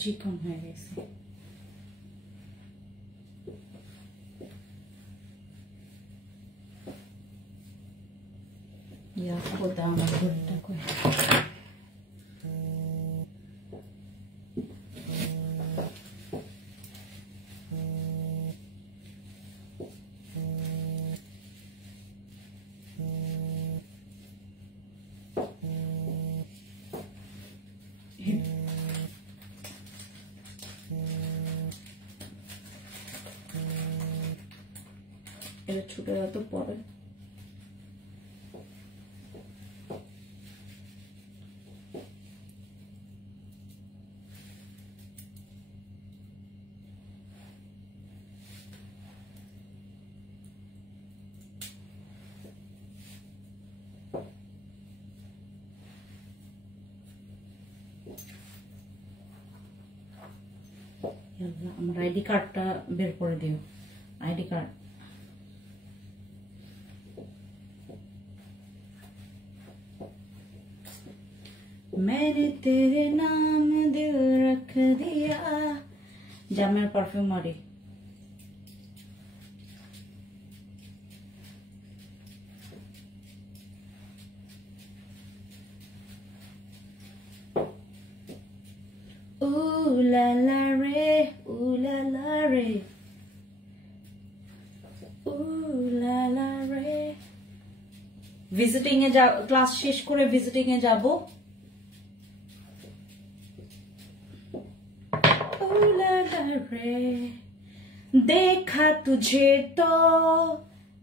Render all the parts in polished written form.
চিকন হয়ে গেছে। ইয়া কোথা আমার ঘরটা কই? এটা ছুটে যত পরে আমার আইডি কার্ডটা বের করে দিও। আইডি কার্ড मैंने तेरे नाम दिल रख दिया। जा मेरा परफ्यूम मारी। Ooh la la re, ooh la la re, ooh la la re। Visiting এ যা ক্লাস শেষ করে ভিজিটিং এ যাব। देखा तुझे तो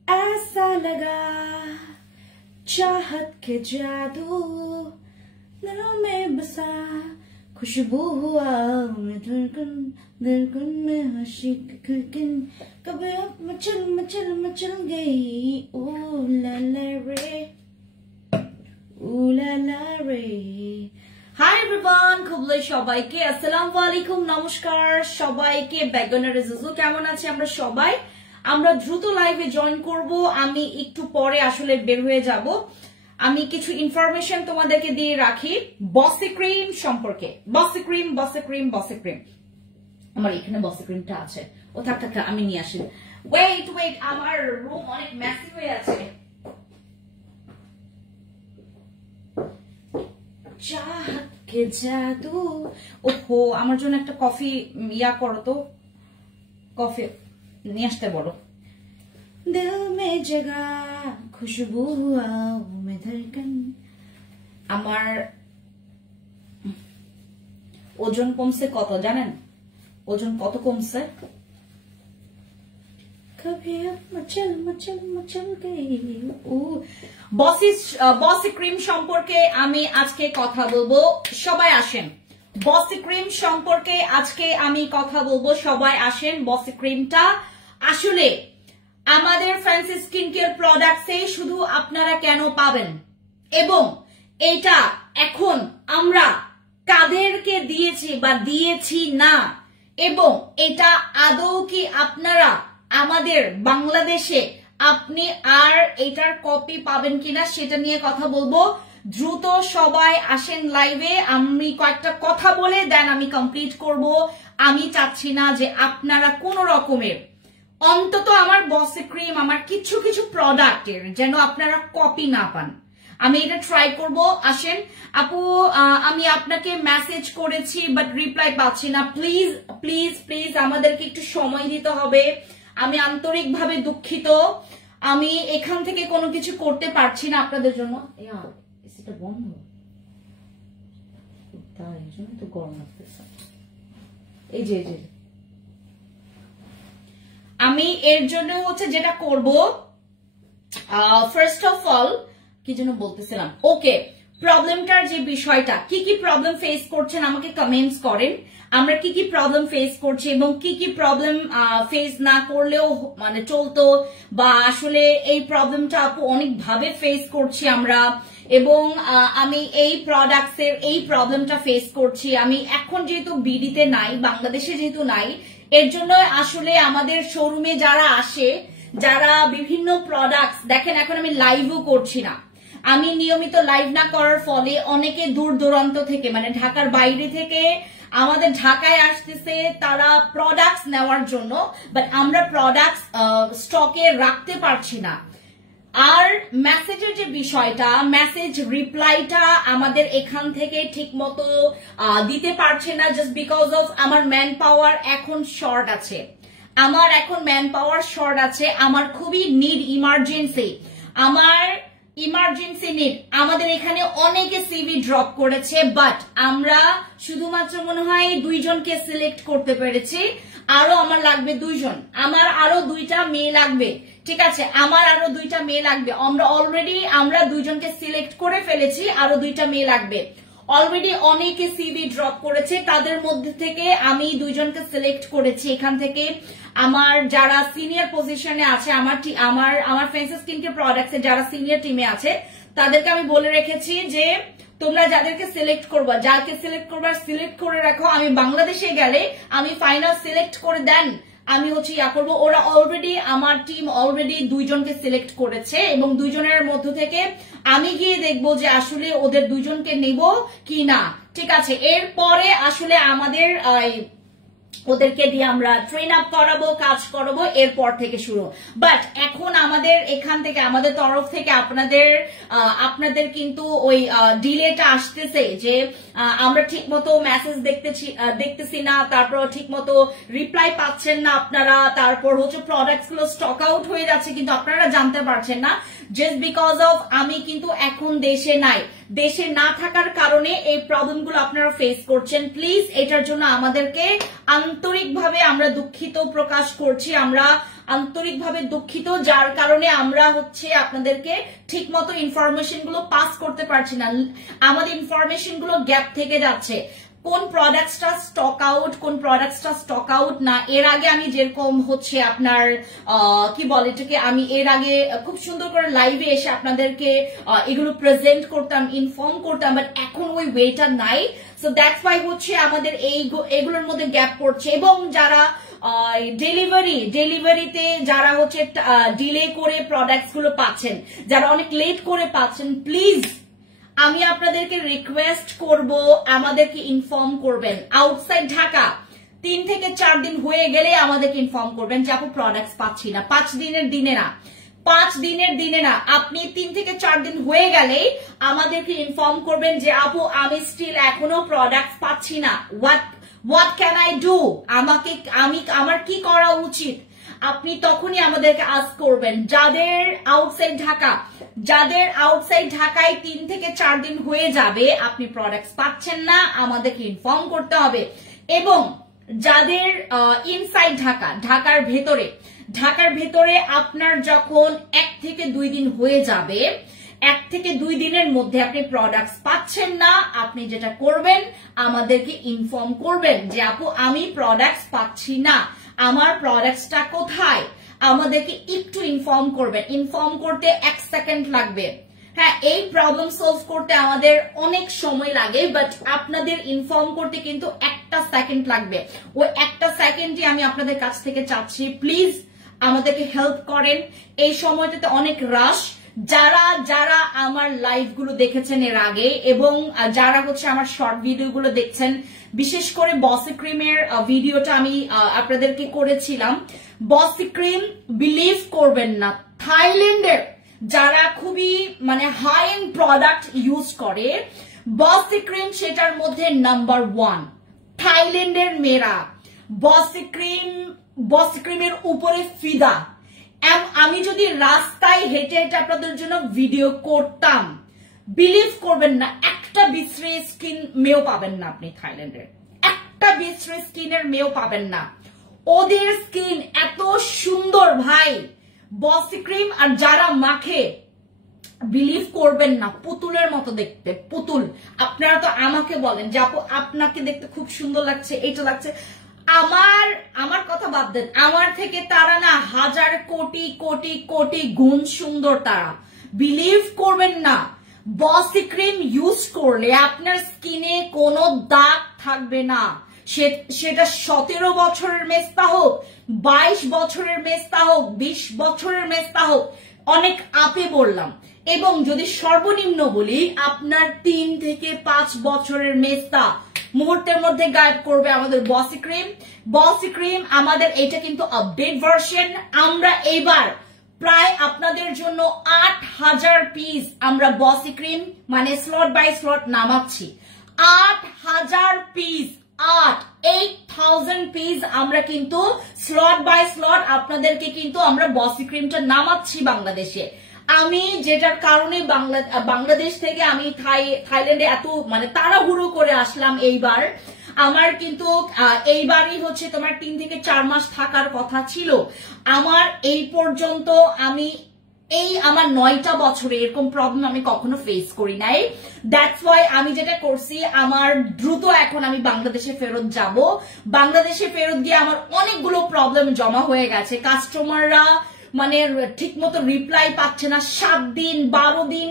ऐसा लगा चाहत के जादू दिल में बसा खुशबू हुआ मैं धड़कन में आशिक धड़कन कभी अब मचल गई ओ ला ला रे। হাই এভরিওয়ান, খুবলে সবাইকে আসসালামু আলাইকুম, নমস্কার সবাইকে। ব্যাকগ্রাউন্ডে জুজু কেমন আছে? আমরা দ্রুত লাইভে জয়েন করব। আমি একটু পরে আসলে বের হয়ে যাব। আমি কিছু ইনফরমেশন তোমাদেরকে দিয়ে রাখি বসি ক্রিম সম্পর্কে। বসি ক্রিম আমার এখানে বসি ক্রিমটা আছে। ও থাক আমি নিয়ে আসি। ওয়েট আমার রুম অনেক মেসি হয়ে আছে। চাহত কে জাদু। ওহো, আমার জন্য একটা কফি ইয়া করো তো, কফি নিয়ে আসতে বলো। দিল মে জগা খুশবু হুয়া মে ধড়কন। আমার ওজন কমছে কত জানেন? ওজন কত কমছে? বসি ক্রিম সম্পর্কে আমি আজকে কথা বলবো। সবাই আসেন। বসি ক্রিম সম্পর্কে আজকে আমি কথা বলবো। সবাই আসেন। বসি ক্রিমটা আসলে আমাদের ফ্যান্সি স্কিন কেয়ার প্রোডাক্টসে শুধু আপনারা কেন পাবেন, এবং এটা এখন আমরা কাদেরকে দিয়েছি বা দিয়েছি না, এবং এটা আদৌ কি আপনারা আমাদের বাংলাদেশে আপনি আর এটার কপি পাবেন কিনা সেটা নিয়ে কথা বলবো। দ্রুত সবাই আসেন লাইভে। আমি কয়েকটা কথা বলে দেন আমি কমপ্লিট করব। আমি চাচ্ছি না যে আপনারা কোন রকমের, অন্তত আমার বসি ক্রিম, আমার কিছু কিছু প্রোডাক্টের যেন আপনারা কপি না পান। আমি এটা ট্রাই করব। আসেন আপু, আমি আপনাকে মেসেজ করেছি বাট রিপ্লাই পাচ্ছি না। প্লিজ প্লিজ প্লিজ আমাদেরকে একটু সময় দিতে হবে। আমি আন্তরিকভাবে দুঃখিত। আমি এখান থেকে কোনো কিছু করতে পারছি না আপনাদের জন্য। এটা বন্ধ, তাই জন্য তো গরম লাগতেছে। এই যে আমি এর জন্য হচ্ছে যেটা করব, ফার্স্ট অফ অল কি যেন বলতেছিলাম, ওকে, প্রবলেমটার যে বিষয়টা, কি কি প্রবলেম ফেস করছেন আমাকে কমেন্টস করেন। আমরা কি কি প্রবলেম ফেস করছি এবং কি কি প্রবলেম ফেস না করলেও মানে চলতো, বা আসলে এই প্রবলেমটা আপু অনেকভাবে ফেস করছি আমরা, এবং আমি এই প্রোডাক্টসের এই প্রবলেমটা ফেস করছি। আমি এখন যেহেতু বিডিতে নাই, বাংলাদেশে যেহেতু নাই, এর জন্য আসলে আমাদের শোরুমে যারা আসে, যারা বিভিন্ন প্রোডাক্টস দেখেন, এখন আমি লাইভও করছি না। আমি নিয়মিত লাইভ না করার ফলে অনেকে দূর দূরান্ত থেকে, মানে ঢাকার বাইরে থেকে আমাদের ঢাকায় আসতেছে তারা প্রোডাক্টস নেওয়ার জন্য, বাট আমরা প্রোডাক্টস স্টকে রাখতে পারছি না। আর মেসেজের যে বিষয়টা, মেসেজ রিপ্লাইটা আমাদের এখান থেকে ঠিক মতো দিতে পারছে না, জাস্ট বিকজ অফ আমার ম্যান পাওয়ার এখন শর্ট আছে। আমার এখন ম্যান পাওয়ার শর্ট আছে, আমার খুবই নিড, ইমার্জেন্সি, আমার ইমার্জেন্সি নিড। আমাদের এখানে অনেকে সিভি ড্রপ করেছে, বাট আমরা শুধুমাত্র মনে হয় 2 জনকে সিলেক্ট করতে পেরেছি। আরো আমার লাগবে 2 জন, আমার আরো 2টা মেয়ে লাগবে, ঠিক আছে, আমার আরো 2টা মেয়ে লাগবে। আমরা 2 জনকে সিলেক্ট করে ফেলেছি, আরো 2টা মেয়ে লাগবে। অলরেডি অনেকে সিভি ড্রপ করেছে, তাদের মধ্যে থেকে আমি 2 জনকে সিলেক্ট করেছি। এখান থেকে আমার যারা সিনিয়র পজিশনে আছে, আমার ফেন্সি স্কিন কেয়ার প্রোডাক্টস যারা সিনিয়র টিমে আছে, তাদেরকে আমি বলে রেখেছি যে তোমরা যাদেরকে সিলেক্ট করবা, যাকে সিলেক্ট করবা সিলেক্ট করে রাখো। আমি বাংলাদেশে গেলে আমি ফাইনাল সিলেক্ট করে দেন আমি ইয়া করবো। ওরা অলরেডি, আমার টিম অলরেডি 2 জনকে সিলেক্ট করেছে, এবং 2 জনের মধ্য থেকে আমি গিয়ে দেখবো যে আসলে ওদের 2 জনকে নেব কি না, ঠিক আছে। এরপরে আসলে আমাদের ওদেরকে দিয়ে আমরা ট্রেন আপ করাবো, কাজ করাবো, এরপর থেকে শুরু। বাট এখন আমাদের এখান থেকে, আমাদের তরফ থেকে আপনাদের কিন্তু ওই ডিলেটা আসতেছে যে আমরা ঠিক মতো মেসেজ দেখতেছি না, তারপর ঠিক মতো রিপ্লাই পাচ্ছেন না আপনারা, তারপর হচ্ছে প্রোডাক্টস গুলো স্টক আউট হয়ে যাচ্ছে, কিন্তু আপনারা জানতে পারছেন না, জাস্ট বিকজ অফ আমি কিন্তু এখন দেশে নাই। দেশে না থাকার কারণে এই প্রবলেম গুলো আপনারা ফেস করছেন। প্লিজ এটার জন্য আমাদেরকে আন্তরিকভাবে আমরা দুঃখিত প্রকাশ করছি, আমরা আন্তরিকভাবে দুঃখিত, যার কারণে আমরা হচ্ছে আপনাদেরকে ঠিক মতো ইনফরমেশন গুলো পাস করতে পারছি না। আমাদের ইনফরমেশন গুলো গ্যাপ থেকে যাচ্ছে। কোন প্রোডাক্টসটা স্টক আউট, কোন প্রোডাক্টসটা স্টক আউট না, এর আগে আমি যেরকম হচ্ছে আপনার কি বলে এটাকে, আমি এর আগে খুব সুন্দর করে লাইভে এসে আপনাদেরকে এগুলো প্রেজেন্ট করতাম, ইনফর্ম করতাম, বাট এখন ওই ওয়েটা নাই। সো দ্যাটস ওয়াই হচ্ছে আমাদের এগুলোর মধ্যে গ্যাপ পড়ছে। এবং যারা ডেলিভারিতে যারা হচ্ছে ডিলে করে প্রোডাক্টস গুলো পাচ্ছেন, যারা অনেক লেট করে পাচ্ছেন, প্লিজ আমি আপনাদেরকে রিকোয়েস্ট করব, আমাদেরকে ইনফর্ম করবেন। আউটসাইড ঢাকা 3 থেকে 4 দিন হয়ে গেলে আমাদেরকে ইনফর্ম করবেন যে আপু প্রোডাক্টস পাচ্ছি না। 5 দিনের দিনে না, আপনি 3 থেকে 4 দিন হয়ে গেলে আমাদেরকে ইনফর্ম করবেন যে আপু আমি স্টিল এখনো প্রোডাক্টস পাচ্ছি না, হোয়াট ক্যান আই ডু, আমার কি করা উচিত। আপনি তখনই আমাদেরকে আস্ক করবেন। যাদের আউটসাইড ঢাকায় 3 থেকে 4 দিন হয়ে যাবে আপনি প্রোডাক্টস পাচ্ছেন না, আমাদেরকে ইনফর্ম করতে হবে। এবং যাদের ইনসাইড ঢাকার ভেতরে আপনার যখন 1 থেকে 2 দিন হয়ে যাবে, 1 থেকে 2 দিনের মধ্যে আপনি প্রোডাক্টস পাচ্ছেন না, আপনি যেটা করবেন আমাদেরকে ইনফর্ম করবেন যে আপু আমি প্রোডাক্টস পাচ্ছি না, আমার প্রোডাক্টসটা কোথায়, আমাদেরকে একটু ইনফর্ম করবেন। ইনফর্ম করতে 1 সেকেন্ড লাগবে। হ্যাঁ, এই প্রবলেম সলভ করতে আমাদের অনেক সময় লাগে, বাট আপনাদের ইনফর্ম করতে কিন্তু 1টা সেকেন্ড লাগবে। ওই 1টা সেকেন্ডই আমি আপনাদের কাছ থেকে চাচ্ছি, প্লিজ আমাদেরকে হেল্প করেন। এই সময়টাতে অনেক রাশ। যারা আমার লাইভ গুলো দেখেছেন এর আগে, এবং যারা হচ্ছে আমার শর্ট ভিডিও গুলো দেখছেন, বিশেষ করে বসি ক্রিমের ভিডিওটা আমি আপনাদেরকে করেছিলাম। বসি ক্রিম বিলিভ করবেন না, থাইল্যান্ডের যারা খুবই হাই এন্ড প্রোডাক্ট ইউজ করে, বসি ক্রিম সেটার মধ্যে নাম্বার 1। থাইল্যান্ডের মেয়েরা বসি ক্রিমের উপরে ফিদা। আমি যদি রাস্তায় হেঁটে আপনাদের জন্য ভিডিও করতাম, বিলিভ করবেন না, একটা বিশ্রী স্কিন মেয়েও পাবেন না আপনি থাইল্যান্ডের, একটা বিশ্রী স্কিনের মেয়েও পাবেন না। ওদের স্কিন এত সুন্দর ভাই, বসি ক্রিম আর যারা মাখে বিলিভ করবেন না, পুতুলের মতো দেখতে, পুতুল। আপনারা তো আমাকে বলেন যে আপু আপনাকে দেখতে খুব সুন্দর লাগছে, এটা লাগছে। আমার কথা বাদ দেন, আমার থেকে তারা না 1000 কোটি কোটি কোটি গুণ সুন্দর তারা। বিলিভ করবেন না, বসি ক্রিম ইউজ করলে আপনার স্কিনে কোনো দাগ থাকবে না। সেটা 17 বছরের মেস্তা হোক, 22 বছরের মেস্তা হোক, 20 বছরের মেস্তা হোক, অনেক আপে বললাম। এবং যদি সর্বনিম্ন বলি আপনার 3 থেকে 5 বছরের মেস্তা মুহূর্তের মধ্যে গায়েব করবে আমাদের বসি ক্রিম। বসি ক্রিম আমাদের এটা কিন্তু আপডেট ভার্সন। আমরা এইবার প্রায় আপনাদের জন্য 8000 পিস আমরা বসি ক্রিম মানে স্লট বাই স্লট নামাচ্ছি। 8000 পিস, 8000 পিস আমরা কিন্তু স্লট বাই স্লট আপনাদেরকে কিন্তু আমরা বসি ক্রিমটা নামাচ্ছি বাংলাদেশে। আমি যেটার কারণে বাংলাদেশ থেকে আমি থাইল্যান্ডে এত মানে তাড়াহুড়ো করে আসলাম এইবার। আমার কিন্তু এইবারই হচ্ছে তোমার 3 থেকে 4 মাস থাকার কথা ছিল। আমার এই পর্যন্ত আমি আমার 9টা বছরে এরকম প্রবলেম আমি কখনো ফেস করি নাই। দ্যাটস ওয়াই আমি যেটা করছি, আমার দ্রুত এখন আমি বাংলাদেশে ফেরত যাব। বাংলাদেশে ফেরত গিয়ে আমার অনেকগুলো প্রবলেম জমা হয়ে গেছে। কাস্টমাররা মানে ঠিক মতো রিপ্লাই পাচ্ছে না। 7 দিন 12 দিন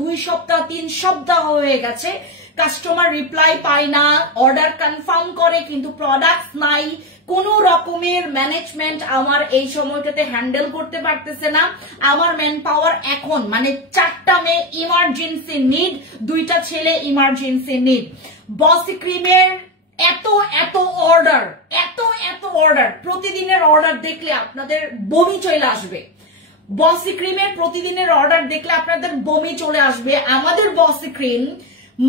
2 সপ্তাহ 3 সপ্তাহ হয়ে গেছে কাস্টমার রিপ্লাই পায় না। অর্ডার কনফার্ম করে কিন্তু প্রোডাক্ট নাই। কোন রকমের ম্যানেজমেন্ট আমার এই সময়টাতে হ্যান্ডেল করতে পারতেছে না। আমার ম্যান পাওয়ার এখন মানে 4টা মেয়ে ইমার্জেন্সি নিড, 2টা ছেলে ইমার্জেন্সি নিড। বসি ক্রিমের এত অর্ডার, এত অর্ডার, প্রতিদিনের অর্ডার দেখলে আপনাদের বমি চলে আসবে। বসি ক্রিমের প্রতিদিনের অর্ডার দেখলে আপনাদের বমি চলে আসবে। আমাদের বসি ক্রিম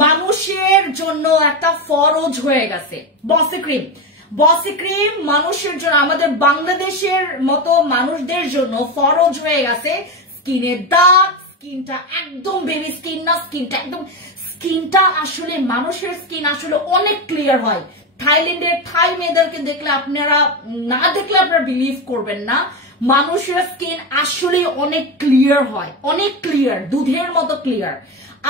মানুষের জন্য একটা ফরজ হয়ে গেছে। বসি ক্রিম মানুষের জন্য, আমাদের বাংলাদেশের মতো মানুষদের জন্য ফরজ হয়ে গেছে। স্কিনের দাগ, স্কিনটা একদম বেবি স্কিন না, স্কিনটা আসলে মানুষের স্কিন আসলে অনেক ক্লিয়ার হয়। থাইল্যান্ডের থাই মেয়েদেরকে দেখলে আপনারা বিলিভ করবেন না। মানুষের স্কিন আসলে অনেক ক্লিয়ার হয়, অনেক ক্লিয়ার, দুধের মতো ক্লিয়ার।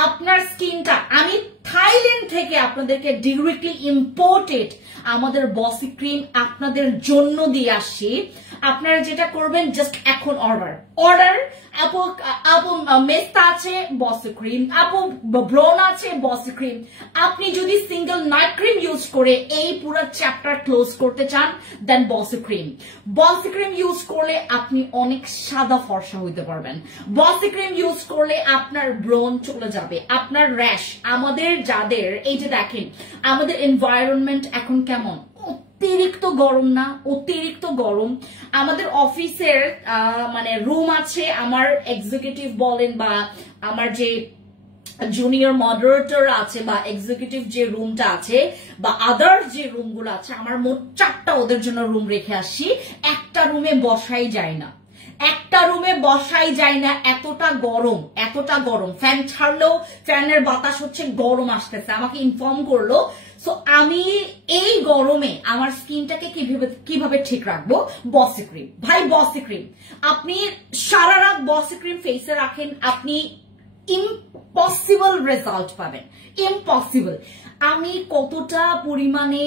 আপনার স্কিনটা আমি থাইল্যান্ড থেকে আপনাদেরকে ডিরেক্টলি ইম্পোর্টেড আমাদের বসি ক্রিম আপনাদের জন্য দিয়ে আসছি। আপনারা যেটা করবেন জাস্ট এখন অর্ডার আপু মেস্তা আছে বসি ক্রিম, আপু ব্রন আছে বসি ক্রিম। আপনি যদি সিঙ্গেল নাইট ক্রিম ইউজ করে এই পুরো চ্যাপ্টার ক্লোজ করতে চান দেন বসি ক্রিম ইউজ করলে আপনি অনেক সাদা ফর্সা হইতে পারবেন। বসি ক্রিম ইউজ করলে আপনার ব্রন চলে যাবে, আপনার র্যাশ। আমাদের যাদের এই যে দেখেন আমাদের এনভায়রনমেন্ট এখন কেমন, অতিরিক্ত গরম না, অতিরিক্ত গরম। আমাদের অফিসের মানে রুম আছে, আমার এক্সিকিউটিভ বলেন বা আমার যে জুনিয়র মডারেটর আছে বা এক্সিকিউটিভ যে রুমটা আছে বা আদার যে রুমগুলো আছে, আমার মোট 4টা ওদের জন্য রুম রেখে আসছি। একটা রুমে বসাই যায় না, এতটা গরম। ফ্যান ছাড়লেও ফ্যানের বাতাস হচ্ছে গরম আসতেছে, আমাকে ইনফর্ম করলো। সো আমি এই গরমে আমার স্কিনটাকে কিভাবে ঠিক রাখবো? বসি ক্রিম। ভাই বসি ক্রিম আপনি সারা রাত বসি ক্রিম ফেসে রাখেন, আপনি ইম্পসিবল রেজাল্ট পাবেন, ইম্পসিবল। আমি কতটা পরিমাণে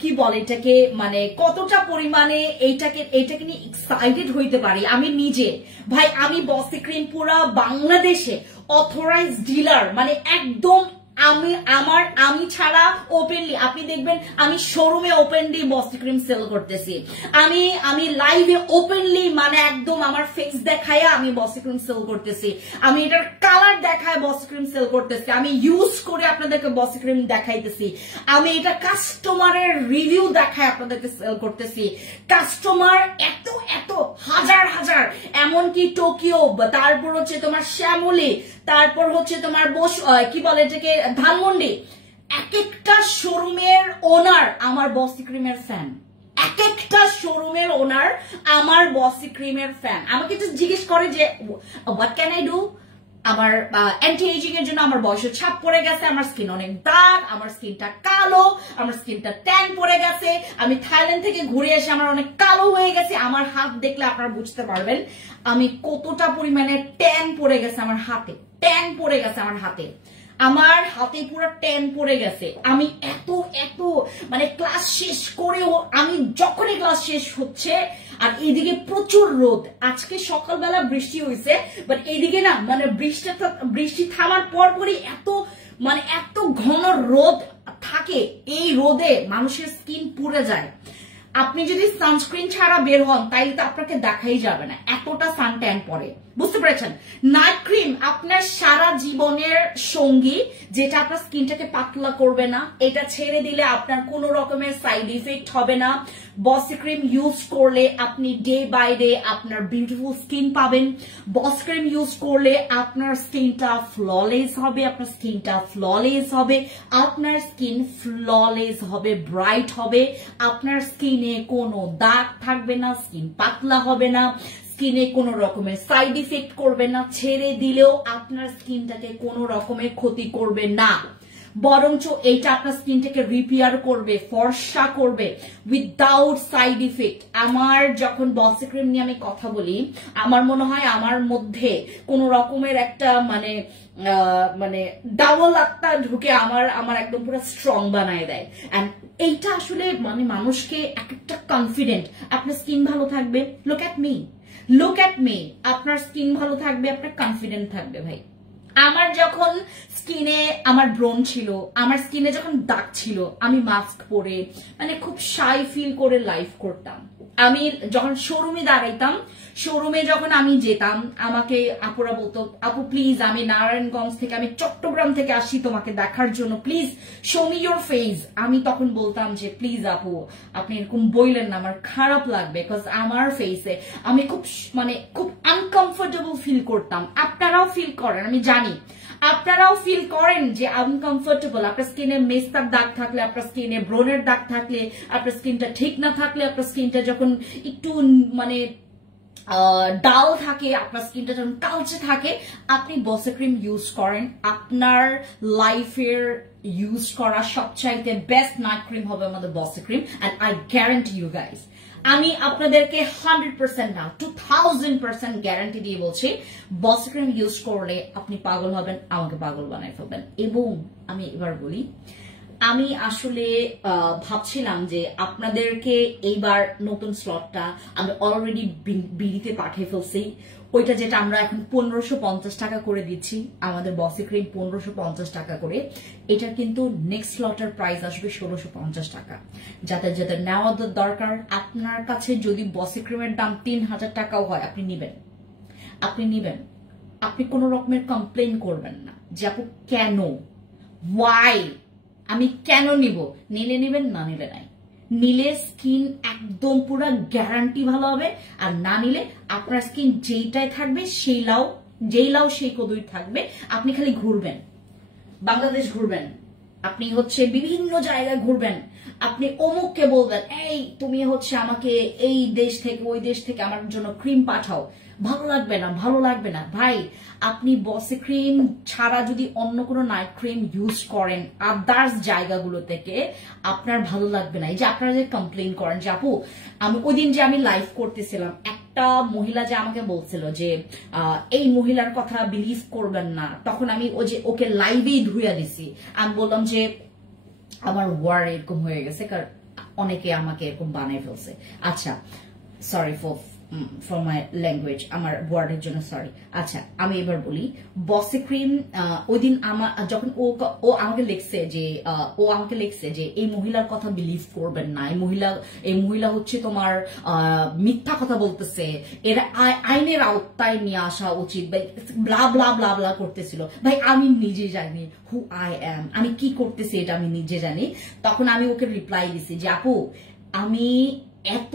কি বলে এটাকে, মানে কতটা পরিমাণে এইটাকে নিয়ে এক্সাইটেড হইতে পারি আমি নিজে। ভাই আমি বসি ক্রিম পুরা বাংলাদেশে অথরাইজ ডিলার, মানে একদম আমি ছাড়া ওপেনলি আপনি দেখবেন আমি শোরুমে ওপেনলি বসি ক্রিম সেল করতেছি। আমি লাইভে ওপেনলি মানে একদম আমার ফেস দেখায় আমি বসি ক্রিম সেল করতেছি। আমি এটার কালার দেখায় বসি ক্রিম সেল করতেছি। আমি ইউজ করে আপনাদেরকে বসি ক্রিম দেখাইতেছি। আমি এটা কাস্টমারের রিভিউ দেখায় আপনাদেরকে সেল করতেছি। কাস্টমার এত হাজার, এমনকি টোকিও, তারপর হচ্ছে তোমার শ্যামলী, তারপর হচ্ছে তোমার কি বলে এটাকে ধানমন্ডি, এক একটা শোরুমের ওনার আমার বসি ক্রিমের ফ্যান। একটা শোরুমের ওনার আমার বসি ক্রিমের ফ্যান। আমাকে তো জিজ্ঞেস করে যে হোয়াট ক্যান আই ডু। আমার অ্যান্টি এজিং এর জন্য আমার বয়সের ছাপ পড়ে গেছে, আমার স্কিন অনেক দাগ, আমার স্কিনটা কালো, আমার স্কিনটা ট্যান পড়ে গেছে। আমি থাইল্যান্ড থেকে ঘুরে এসে আমার অনেক কালো হয়ে গেছে। আমার হাত দেখলে আপনারা বুঝতে পারবেন আমি কতটা পরিমাণে ট্যান পড়ে গেছে আমার হাতে, আমার হাতে পুরো ট্যান পড়ে গেছে। আমি এত মানে ক্লাস শেষ করেও আমি যখনই ক্লাস শেষ হচ্ছে আর এদিকে প্রচুর রোদ। আজকে সকালবেলা বৃষ্টি হয়েছে, বাট এদিকে না মানে বৃষ্টি থামার পরপরই এত ঘন রোদ থাকে। এই রোদে মানুষের স্কিন পুড়ে যায়। আপনি যদি সানস্ক্রিন ছাড়া বের হন তাইলে তো আপনাকে দেখাই যাবে না, এতটা সান ট্যান পড়ে। বুঝতে পেরেছেন? নাইট ক্রিম আপনার সারা জীবনের সঙ্গী, যেটা আপনার স্কিনটাকে পাতলা করবে না। এটা ছেড়ে দিলে আপনার কোনো রকমের সাইড ইফেক্ট হবে না। বসি ক্রিম ইউজ করলে আপনি ডে বাই ডে আপনার বিউটিফুল স্কিন পাবেন। বসি ক্রিম ইউজ করলে আপনার স্কিনটা ফ্ললেস হবে, আপনার স্কিনটা ফ্ললেস হবে, আপনার স্কিন ফ্ললেস হবে, ব্রাইট হবে, আপনার স্কিনে কোনো দাগ থাকবে না, স্কিন পাতলা হবে না, স্কিনে কোনো রকমের সাইড ইফেক্ট করবে না, ছেড়ে দিলেও আপনার স্কিনটাকে কোনো রকমের ক্ষতি করবে না, বরঞ্চ এইটা আপনার স্কিনটাকে রিপেয়ার করবে, ফর্সা করবে উইদাউট সাইড ইফেক্ট। আমার যখন বসি ক্রিম নিয়ে আমি কথা বলি, আমার মনে হয় আমার মধ্যে কোন রকমের একটা মানে ডাবল আত্মা ঢুকে আমার একদম পুরো স্ট্রং বানায় দেয়। এন্ড এইটা আসলে মানে মানুষকে একটা কনফিডেন্ট, আপনার স্কিন ভালো থাকবে, লুক অ্যাট মি, আপনার স্কিন ভালো থাকবে, আপনার কনফিডেন্ট থাকবে। ভাই আমার যখন স্কিনে আমার ব্রণ ছিল, আমার স্কিনে যখন দাগ ছিল, আমি মাস্ক পরে মানে খুব শাই ফিল করে লাইফ করতাম। আমি যখন শোরুমে দাঁড়াইতাম, শোরুমে যখন আমি যেতাম, আমাকে আপুরা বলতো, আপু প্লিজ, আমি নারায়ণগঞ্জ থেকে, আমি চট্টগ্রাম থেকে আসি তোমাকে দেখার জন্য, please show me your face. আমি তখন বলতাম যে প্লিজ আপু আপনি এরকম বললেন না, আমার খারাপ লাগবে, বিকজ আমার ফেসে আমি খুব আনকমফোর্টেবল ফিল করতাম। আপনারাও ফিল করেন, আমি জানি আপনারাও ফিল করেন যে আনকমফোর্টেবল। আপনার স্কিনে মেস্তার দাগ থাকলে, আপনার স্কিনে ব্রণের দাগ থাকলে, আপনার স্কিনটা ঠিক না থাকলে, আপনার স্কিনটা যখন একটু ডাল থাকে, আপনার স্কিনটা যখন কালচে থাকে, আপনি বসি ক্রিম ইউজ করেন, আপনার লাইফের ইউজ করা সবচাইতে বেস্ট নাইট ক্রিম হবে আমাদের বসি cream. And I guarantee you guys, আমি আপনাদেরকে 100% না 2000% গ্যারান্টি দিয়ে বলছি, বসি ক্রিম ইউজ করলে আপনি পাগল হবেন, আমাকে পাগল বানাই ফেলবেন। এবং আমি এবার বলি, আমি আসলে ভাবছিলাম যে আপনাদেরকে এইবার নতুন স্লটটা আমি অলরেডি বিডিতে পাঠিয়ে ফেলছি, ওইটা যেটা আমরা এখন 1550 টাকা করে দিচ্ছি, আমাদের বসি ক্রিম 1550 টাকা করে। এটা কিন্তু নেক্সট স্লটের প্রাইস আসবে 1650 টাকা। যাদের যাদের নেওয়ার দরকার, আপনার কাছে যদি বসি ক্রিমের দাম 3000 টাকাও হয়, আপনি নিবেন, আপনি কোন রকমের কমপ্লেন করবেন না যে আপু কেন, ওয়াই, আমি কেন নিব। নিলে নিবেন, না নিলে নাই। নিলে স্কিন একদম পুরো গ্যারান্টি ভালো হবে, আর না নিলে আপনার স্কিন যেইটাই থাকবে যেই লাউ সেই কদুই থাকবে। আপনি খালি ঘুরবেন, বাংলাদেশ ঘুরবেন, আপনি বিভিন্ন জায়গায় ঘুরবেন, আপনি অমুককে বলবেন এই তুমি আমাকে এই দেশ থেকে ওই দেশ থেকে আমার জন্য ক্রিম পাঠাও, ভালো লাগবে না ভাই। আপনি বসি ক্রিম ছাড়া যদি অন্য কোনো নাইট ক্রিম ইউজ করেন আদার্স জায়গাগুলো থেকে, আপনার ভালো লাগবে না। এই যে আপনারা যে কমপ্লেন করেন যে আপু, আমি ওই দিন যে আমি লাইভ করতেছিলাম, একটা মহিলা যে আমাকে বলছিল যে এই মহিলার কথা বিলিভ করবেন না, তখন আমি ওকে লাইভেই ধুইয়া দিছি। আমি বললাম যে আমার ওয়ার্ড এরকম হয়ে গেছে, কারণ অনেকে আমাকে এরকম বানাই ফেলছে। আচ্ছা, সরি ফর মাই ল্যাঙ্গুয়েজ, আমার ওয়ার্ডের জন্য সরি। আচ্ছা, আমি এবার বলি, বসি ক্রিম ওই দিন যখন ও আমাকে লিখছে যে এই মহিলার কথা বিলিভ করবেন না, এই মহিলা তোমার মিথ্যা কথা বলতেছে, এরা আইনের আওতায় নিয়ে আসা উচিত, ব্লা ব্লা ব্লা ব্লা করতেছিল। ভাই আমি নিজে জানি হু আই অ্যাম, আমি কি করতেছি এটা আমি নিজে জানি। তখন আমি ওকে রিপ্লাই দিছি যে আপু আমি এত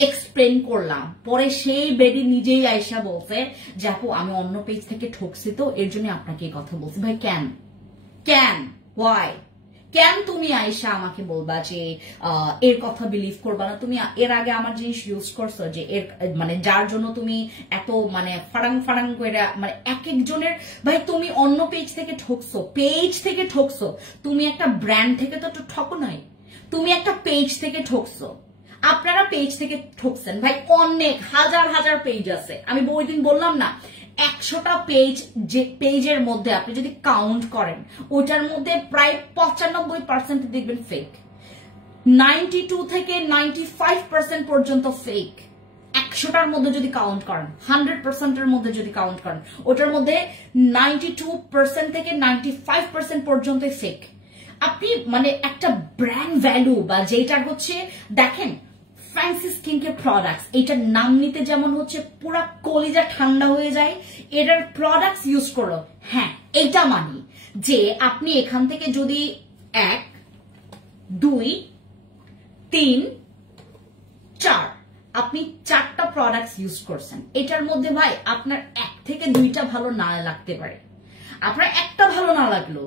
এক্সপ্লেন করলাম, পরে সেই বেডি নিজেই আয়সা বলছে যে আপু আমি অন্য পেজ থেকে ঠকছি, তো এর জন্য আপনাকে এই কথা বলছি। ভাই কেন ওয়াই, কেন তুমি আয়সা আমাকে বলবা যে এর কথা বিলিভ করবা না? তুমি এর আগে আমার জিনিস ইউজ করছো, যে এর যার জন্য তুমি এত ফাড়াং করে এক একজনের, ভাই তুমি অন্য পেজ থেকে ঠকছো, তুমি একটা ব্র্যান্ড থেকে তো ঠকো নাই, তুমি একটা পেজ থেকে ঠকছো। আপনারা পেজ থেকে ঠকছেন ভাই, অনেক হাজার পেজ আছে। আমি ওই দিন বললাম না, 100টা পেজের মধ্যে আপনি যদি কাউন্ট করেন, ওইটার মধ্যে প্রায় 95% দেখবেন ফেক, 92 থেকে 95% পর্যন্ত ফেক। 100টার মধ্যে যদি কাউন্ট করেন, 100%-এর মধ্যে যদি কাউন্ট করেন, ওটার মধ্যে 92% থেকে 95% পর্যন্ত ফেক। আপনি একটা ব্র্যান্ড ভ্যালু বা যেটার দেখেন, ফ্যান্সি স্কিন কেয়ার প্রোডাক্টস, এটার নাম নিতে যেমন হচ্ছে পুরা কলিজা ঠান্ডা হয়ে যায়, এটার প্রোডাক্টস ইউজ করলো। হ্যাঁ, এইটা মানি যে আপনি এখান থেকে যদি 1 2 3 4 আপনি 4টা প্রোডাক্টস ইউজ করছেন, এটার মধ্যে ভাই আপনার 1 থেকে 2টা ভালো না লাগতে পারে, আপনার একটা ভালো না লাগলো,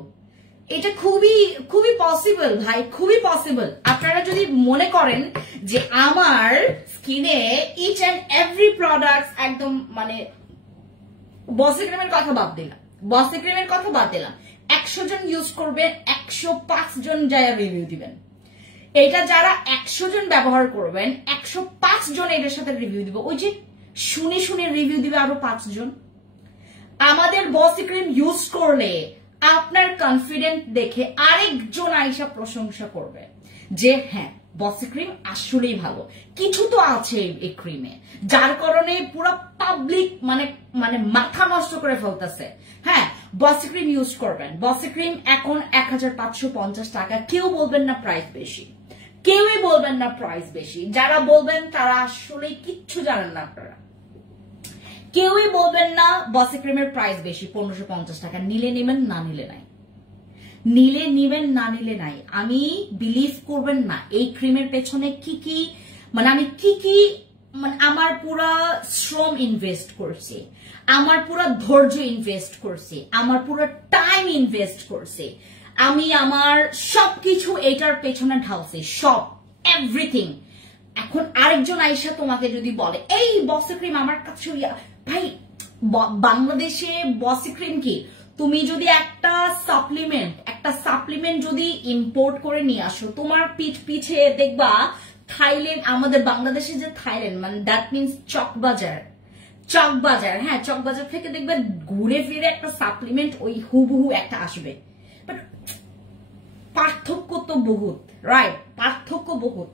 এটা খুবই খুবই পসিবল ভাই, খুবই পসিবল। আপনারা যদি মনে করেন যে আমার স্কিনে ইচ অ্যান্ড এভরি প্রোডাক্ট একদম মানে বসি ক্রিমের কথা বাদ দিলাম, বসি ক্রিমের কথা বাদ দিলাম, 100 জন ইউজ করবেন, 105 জন যায় রিভিউ দিবেন। এটা যারা 100 জন ব্যবহার করবেন, 105 জন এটার সাথে রিভিউ দিব। ওই যে শুনে শুনে রিভিউ দিবে আরো 5 জন। আমাদের বসি ক্রিম ইউজ করলে আপনার কনফিডেন্ট দেখে আরেকজন আইসা প্রশংসা করবে যে হ্যাঁ বসি ক্রিম আসলেই ভালো, কিছু তো আছে এই ক্রিমে, যার কারণে পুরো পাবলিক মানে মানে মাথা নষ্ট করে ফেলতেছে। হ্যাঁ, বসি ক্রিম ইউজ করবেন। বসি ক্রিম এখন 1550 টাকা। কেউ বলবেন না প্রাইস বেশি, কেউই বলবেন না প্রাইস বেশি। যারা বলবেন তারা আসলে কিচ্ছু জানেন না। আপনারা কেউই বলবেন না বসি ক্রিমের প্রাইস বেশি, 1550 টাকা। নিলে নেবেন, না নিলে নাই, নিলে নিবেন, না নিলে নাই। আমি বিলিভ করবেন না এই ক্রিমের পেছনে কি কি মানে আমি কি কি মানে আমার পুরা শ্রম ইনভেস্ট করছি, আমার পুরা ধৈর্য ইনভেস্ট করছি, আমার পুরো টাইম ইনভেস্ট করছি, আমি আমার সবকিছু এটার পেছনে ঢালছি, সব এভরিথিং। এখন আরেকজন আইসা তোমাকে যদি বলে এই বসি ক্রিম আমার কাছে, ভাই বাংলাদেশে বসি ক্রিম কি? তুমি যদি একটা সাপ্লিমেন্ট যদি ইম্পোর্ট করে নিয়ে আসো, তোমার পিছে দেখবা থাইল্যান্ড, আমাদের বাংলাদেশে যে থাইল্যান্ড মানে দ্যাট মিনস চকবাজার, হ্যাঁ চকবাজার থেকে দেখবে ঘুরে ফিরে একটা সাপ্লিমেন্ট ওই হুবহু একটা আসবে। বাট পার্থক্য তো বহুত, রাইট? পার্থক্য বহুত।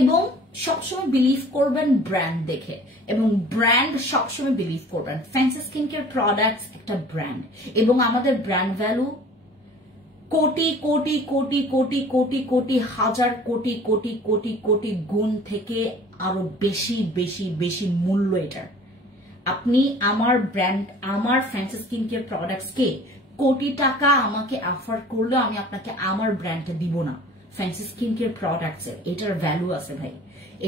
এবং সবসময় বিলিভ করবেন ব্র্যান্ড দেখে, এবং ব্র্যান্ড সবসময় বিলিভ করবেন। ফ্যান্সি স্কিন কেয়ার প্রোডাক্টস একটা ব্র্যান্ড, এবং আমাদের ব্র্যান্ড ভ্যালু কোটি কোটি কোটি কোটি কোটি কোটি হাজার কোটি কোটি কোটি কোটি গুণ থেকে আরো বেশি বেশি বেশি মূল্য এটার। আপনি আমার ব্র্যান্ড, আমার ফ্যান্সি স্কিন কেয়ার প্রোডাক্টস কে কোটি টাকা আমাকে অফার করলেও আমি আপনাকে আমার ব্র্যান্ডটা দিব না। ফ্যান্সি স্কিন কেয়ার প্রোডাক্টস এর এটার ভ্যালু আছে ভাই,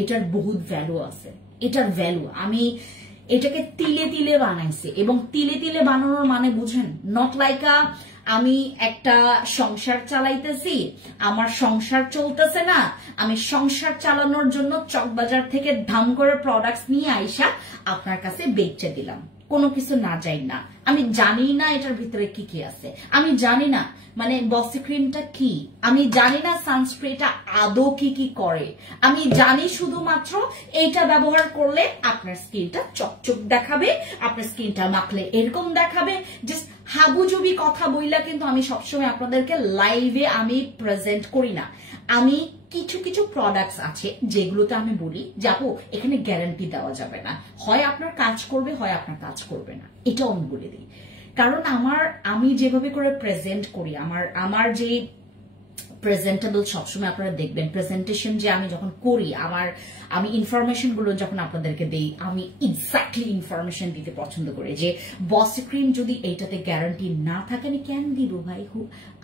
এটার বহুত ভ্যালু আছে, এটার ভ্যালু। আমি এটাকে তিলে তিলে বানাইছি, এবং তিলে তিলে বানানোর মানে বুঝেন, নট লাইকা আমি একটা সংসার চালাইতেছি, আমার সংসার চলতেছে না, আমি সংসার চালানোর জন্য চকবাজার থেকে দাম করে প্রোডাক্টস নিয়ে আইসা আপনার কাছে বেচে দিলাম, কোনো কিছু না যাই না। আমি জানি না এটার ভিতরে কি কি আছে, আমি জানি না মানে বসি ক্রিমটা কি, আমি জানি না সানস্প্রেটা আদৌ কি কি করে, আমি জানি শুধুমাত্র এইটা ব্যবহার করলে আপনার স্কিনটা চকচক দেখাবে, আপনার স্কিনটা মাখলে এরকম দেখাবে। জাস্ট হাবুজুবি কথা বইলা কিন্তু আমি সবসময় আপনাদেরকে লাইভে আমি প্রেজেন্ট করি না। আমি কিছু কিছু প্রোডাক্টস আছে যেগুলোতে আমি বলি যে আপু এখানে গ্যারান্টি দেওয়া যাবে না, হয় আপনার কাজ করবে হয় আপনার কাজ করবে না, এটাও আমি বলে দিই। কারণ আমি যেভাবে করে প্রেজেন্ট করি, আমার যে প্রেজেন্টেবল, সবসময় আপনারা দেখবেন প্রেজেন্টেশন যে আমি যখন করি, আমি ইনফরমেশন গুলো যখন আপনাদেরকে দেই, আমি এক্স্যাক্টলি ইনফরমেশন দিতে পছন্দ করি। যে বসি ক্রিম যদি এইটাতে গ্যারান্টি না থাকে আমি কেন দিব ভাই,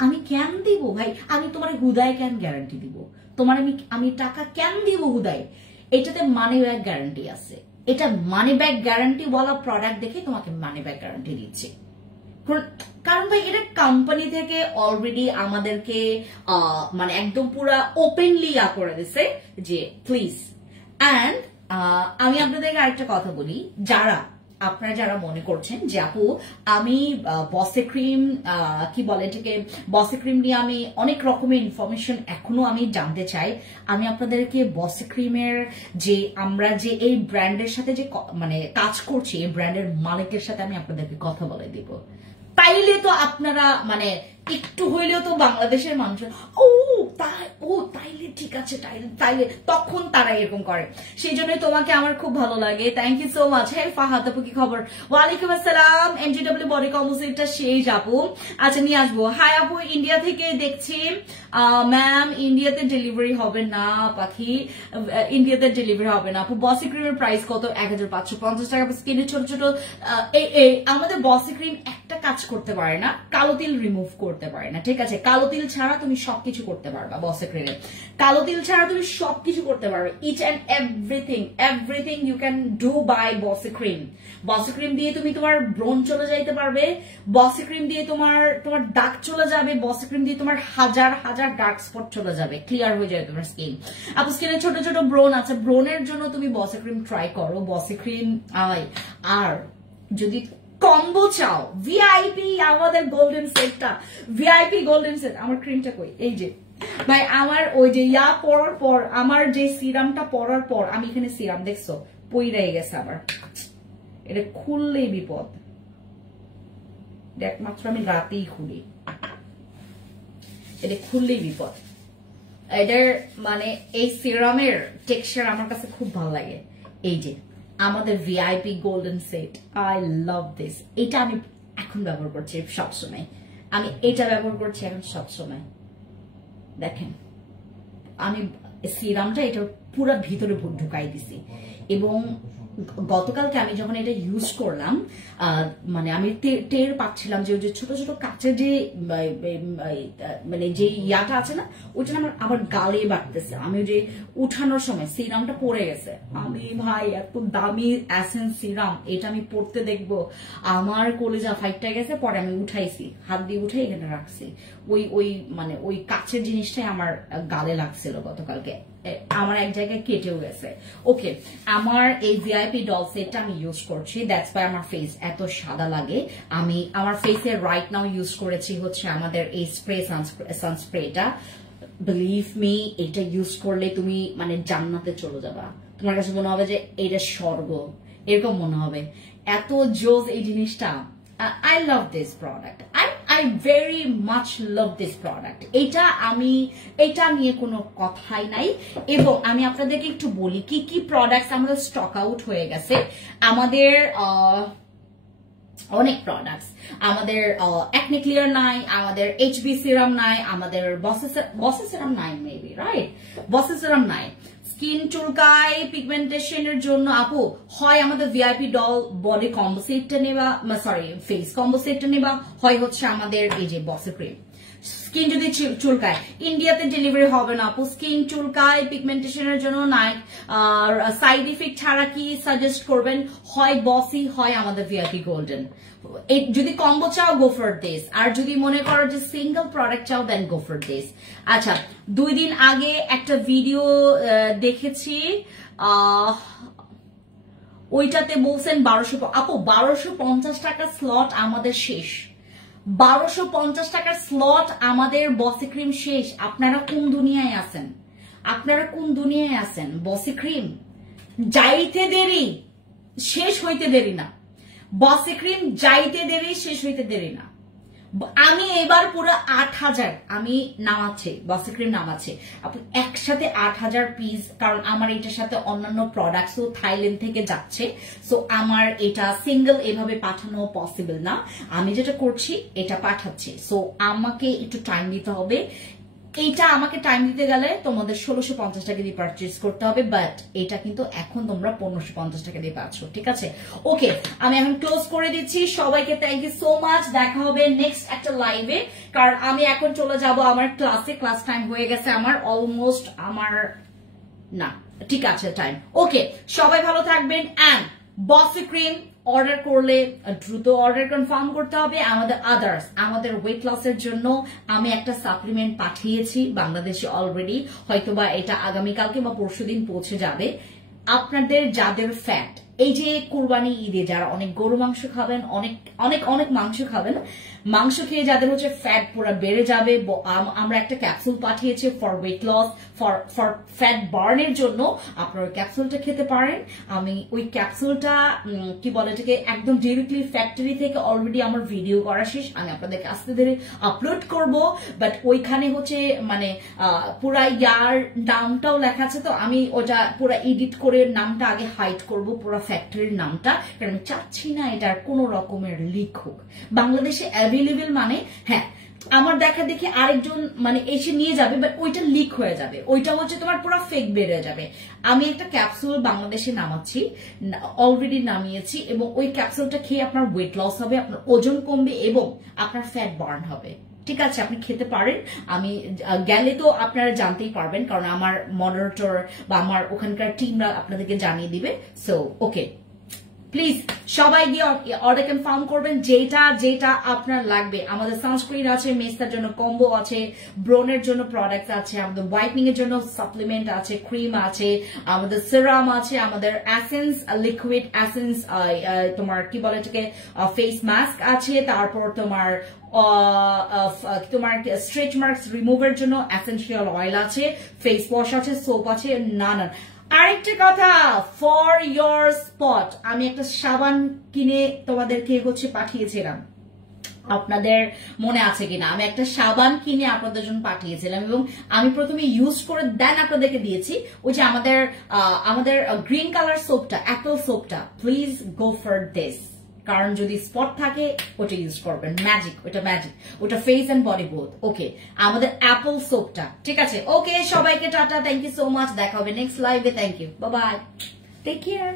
আমি কেন দিব ভাই, আমি তোমার হুদায় কেন গ্যারান্টি দিব, তোমার আমি টাকা কেন দিব হুদায়? এটাতে মানি ব্যাক গ্যারান্টি আছে, এটা মানি ব্যাক গ্যারান্টি বলা প্রোডাক্ট দেখে তোমাকে মানি ব্যাক গ্যারান্টি দিচ্ছে। কারণ ভাই এটা কোম্পানি থেকে অলরেডি আমাদেরকে মানে একদম পুরা ওপেনলি করে দিছে যে প্লিজ। অ্যান্ড আমি আপনাদেরকে আরেকটা কথা বলি, আপনারা যারা মনে করছেন যে আপু আমি বসি ক্রিম কি বলে এটাকে, বসি ক্রিম নিয়ে আমি অনেক রকমের ইনফরমেশন এখনো আমি জানতে চাই, আমি আপনাদেরকে বসি ক্রিমের যে আমরা যে এই ব্র্যান্ডের সাথে যে মানে কাজ করছি, এই ব্র্যান্ডের মালিকের সাথে আমি আপনাদেরকে কথা বলে দিব। তাইলে তো আপনারা মানে একটু হইলেও তো বাংলাদেশের মানুষ তাইলে ঠিক আছে, তাইলে তখন তারা এরকম করে। সেই জন্যই তোমাকে আমার খুব ভালো লাগে। Thank you so much. হ্যাঁ ফাহাদ আপু কি খবর? ওয়ালাইকুম আসসালাম। এনজিডব্লিউ বডি কম্পোজিটটা সেই আপু, আচ্ছা নিয়ে আসবো। হাই আপু, ইন্ডিয়া থেকে দেখছি। ম্যাম ইন্ডিয়াতে ডেলিভারি হবে না পাখি, ইন্ডিয়াতে ডেলিভারি হবে না আপু। বসি ক্রিমের প্রাইস কত? 1550 টাকা। স্কিনে ছোট ছোট আমাদের বসি ক্রিম একটা কাজ করতে পারে না, কালো তিল রিমুভ করতে পারে না, ঠিক আছে? কালো তিল ছাড়া তুমি সবকিছু করতে পারবা বসি ক্রিমে, কালো তিল ছাড়া তুমি সবকিছু করতে পারবে। Each and everything you can do by বসি ক্রিম। বসি ক্রিম দিয়ে তুমি তোমার ব্রণ চলে যাইতে পারবে, বসি ক্রিম দিয়ে তোমার দাগ চলে যাবে, বসি ক্রিম দিয়ে তোমার হাজার ডার্ক স্পট চলে যাবে, ক্লিয়ার হয়ে যাবে তোমার স্কিন। আপু স্কিনে ছোট ছোট ব্রণ আছে, ব্রণের জন্য তুমি বসি ক্রিম ট্রাই করো, বসি ক্রিম। আর যদি কম্বো চাও, ভিআইপি আমাদের গোল্ডেন সেটটা, ভিআইপি গোল্ডেন সেট। আমার ক্রিমটা কই? এই যে ভাই, আমার ওই যে পরার পর, আমার যে সিরামটা পরার পর, আমি এখানে সিরাম দেখছো পইরাই গেছে আবার, এটা খুললেই বিপদ। একমাত্র আমি রাতেই খুলি, এটা খুললেই বিপদ। এটার মানে এই সিরামের টেক্সচার আমার কাছে খুব ভালো লাগে। এই যে আমাদের VIP golden set, I love this. এটা আমি এখন ব্যবহার করছি সবসময়, আমি এটা ব্যবহার করছি এখন সবসময়। দেখেন আমি সিরামটা এটা পুরো ভিতরে ঢুকাই দিছি, এবং গতকালকে আমি যখন এটা ইউজ করলাম, মানে আমি টের পাচ্ছিলাম যে ওই যে ছোট ছোট কাচের যে মানে যে ইয়াটা আছে না, ওইটা আমার আবার গালে বাড়তেছে। আমি ওই যে উঠানোর সময় সিরামটা পড়ে গেছে, আমি ভাই এত দামি অ্যাসেন্স সিরাম, এটা আমি পড়তে দেখবো, আমার কলেজা ফাইটটা গেছে। পরে আমি উঠাইছি, হাত দিয়ে উঠাই এখানে রাখছি। ওই মানে ওই কাচের জিনিসটাই আমার গালে লাগছিল গতকালকে, আমার এক জায়গায় কেটেও গেছে। ওকে, আমার এই ভিআইপি ডল সেটটা আমি ইউজ করছি, দ্যাটস ওয়াই আমার ফেস এত সাদা লাগে। আমি আমার ফেসে রাইট নাও ইউজ করেছি হচ্ছে আমাদের এই স্প্রে সানস্প্রেটা। বিলিভ মি, এটা ইউজ করলে তুমি মানে জান্নাতে চলে যাবা, তোমার কাছে মনে হবে যে এটা স্বর্গ, এরকম মনে হবে। এত জোস এই জিনিসটা। I love this product. I very much love this product. এটা নিয়ে কোনো কথাই নাই। এবং আমি আপনাদেরকে একটু বলি কি কি প্রোডাক্টস আমাদের স্টক আউট হয়ে গেছে। আমাদের অনেক প্রোডাক্টস, আমাদের অ্যাকনে ক্লিয়ার নাই, আমাদের এইচবি সিরাম নাই, আমাদের বসে সিরাম নাই, মেবি রাইট, বসে সিরাম নাই। স্কিন চুলকায় পিগমেন্টেশনের জন্য আপু হয় আমাদের ভিআইপি ডল বডি কম্বো সেটটা নেবা, সরি ফেস কম্বো সেটটা নেবা, হয় হচ্ছে আমাদের এই যে বসে ক্রিম। স্কিন যদি চুলকায়, ইন্ডিয়াতে ডেলিভারি হবে না আপু। স্কিন চুলকায় পিগমেন্টেশনের জন্য নাই, আর সাইড ইফেক্ট ছাড়া কি সাজেস্ট করবেন? হয় বসি, হয় আমাদের ভিআইপি গোল্ডেন। যদি কম্বো চাও গো ফর দিস, আর যদি মনে করো যে সিঙ্গেল প্রোডাক্ট চাও দেন গো ফর দিস। আচ্ছা, 2 দিন আগে একটা ভিডিও দেখেছি, ওইটাতে বলছেন 1200 আপু 1250 টাকা স্লট আমাদের শেষ, 1250 টাকার স্লট আমাদের বসি ক্রিম শেষ। আপনারা কোন দুনিয়ায় আছেন? আপনারা কোন দুনিয়ায় আছেন? বসি ক্রিম যাইতে দেরি শেষ হইতে দেরি না, বসি ক্রিম যাইতে দেরি শেষ হইতে দেরি না। আমি এবার পুরো 8000 আমি নামাচ্ছি, বসি ক্রিম নামাচ্ছি আপনি একসাথে 8000 পিস, কারণ আমার এটার সাথে অন্যান্য প্রোডাক্টসও থাইল্যান্ড থেকে যাচ্ছে। সো আমার এটা সিঙ্গেল এভাবে পাঠানো পসিবল না, আমি যেটা করছি এটা পাঠাচ্ছি। সো আমাকে একটু টাইম দিতে হবে, এইটা আমাকে টাইম দিতে গেলে তোমাদের 1650 টাকা দিয়ে পারচেজ করতে হবে, বাট এটা কিন্তু এখন তোমরা 1550 টাকা দিয়ে পাচ্ছ, ঠিক আছে? ওকে, আমি এখন ক্লোজ করে দিচ্ছি। সবাইকে থ্যাংক ইউ সো মাচ, দেখা হবে নেক্সট একটা লাইভে, কারণ আমি এখন চলে যাব আমার ক্লাসে। ক্লাস টাইম হয়ে গেছে আমার অলমোস্ট, আমার না ঠিক আছে টাইম। ওকে, সবাই ভালো থাকবেন। অ্যান্ড বসি ক্রিম অর্ডার করলে দ্রুত অর্ডার কনফার্ম করতে হবে। আমাদের আদার্স, আমাদের ওয়েট লসের জন্য আমি একটা সাপ্লিমেন্ট পাঠিয়েছি বাংলাদেশে অলরেডি, হয়তোবা এটা আগামীকালকে বা পরশুদিন পৌঁছে যাবে। আপনাদের যাদের ফ্যাট এই যে কুরবানি ঈদে যারা অনেক গরু মাংস খাবেন, অনেক অনেক অনেক মাংস খাবেন, মাংস খেয়ে যাদের হচ্ছে ফ্যাট পুরো বেড়ে যাবে, আমরা একটা ক্যাপসুল পাঠিয়েছি for weight loss, for fat বার্নের জন্য। আপনারা ক্যাপসুলটা খেতে পারেন। আমি ওই ক্যাপসুলটা কি বলে এটাকে একদম ডিরেক্টলি ফ্যাক্টরি থেকে অলরেডি আমার ভিডিও করা শেষ, আমি আপনাদেরকে আস্তে ধীরে আপলোড করব। বাট ওইখানে হচ্ছে মানে পুরা ইয়ার নামটাও লেখা আছে, তো আমি ওটা পুরা এডিট করে নামটা আগে হাইড করব, পুরো ফ্যাক্টরির নামটা, কারণ আমি চাচ্ছি না এটার কোনো রকমের লিক হোক। বাংলাদেশে অ্যাভেলেবেল মানে হ্যাঁ আমার দেখা দেখি আরেকজন মানে এসে নিয়ে যাবে, বাট ওইটা লিক হয়ে যাবে, ওইটা হচ্ছে তোমার পুরো ফেক বেড়ে যাবে। আমি একটা ক্যাপসুল বাংলাদেশে নামাচ্ছি, অলরেডি নামিয়েছি, এবং ওই ক্যাপসুলটা খেয়ে আপনার ওয়েট লস হবে, আপনার ওজন কমবে এবং আপনার ফ্যাট বার্ন হবে। ঠিক আছে, আপনি খেতে পারেন। আমি গেলে তো আপনারা জানতেই পারবেন, কারণ আমার মডারেটর বা আমার ওখানকার টিমরা আপনাদেরকে জানিয়ে দিবে। সো ওকে, প্লিজ সবাই গিয়ে অর্ডার কনফার্ম করবেন যেটা যেটা আপনার লাগবে। আমাদের সানস্ক্রিন আছে, মেস্তার জন্য কম্বো আছে, ব্রোনের জন্য প্রোডাক্ট আছে, আমাদের হোয়াইটনিং এর জন্য সাপ্লিমেন্ট আছে, ক্রিম আছে, আমাদের সিরাম আছে, আমাদের এসেন্স লিকুইড এসেন্স তোমার কি বলে এটাকে ফেস মাস্ক আছে, তারপর তোমার স্ট্রেচ মার্কস রিমুভের জন্য এসেনশিয়াল অয়েল আছে, ফেস ওয়াশ আছে, সোপ আছে, নানান। আরেকটা কথা, ফর ইয়োর স্পট আমি একটা সাবান কিনে তোমাদেরকে হচ্ছে পাঠিয়েছিলাম, আপনাদের মনে আছে কিনা? আমি একটা সাবান কিনে আপনাদের জন্য পাঠিয়েছিলাম এবং আমি প্রথমে ইউজ করে দেন আপনাদেরকে দিয়েছি। ওই যে আমাদের গ্রিন কালার সোপটা, অ্যাপল সোপটা, প্লিজ গো ফর দিস, কারণ যদি স্পট থাকে ওটা ইউজ করবেন, ম্যাজিক, ওটা ম্যাজিক, ওটা face and body both. Okay, আমাদের অ্যাপল সোপটা, ঠিক আছে? ওকে, সবাইকে টাটা, থ্যাংক ইউ সো মাচ, দেখা হবে নেক্সট লাইভে, thank you, bye bye, take care.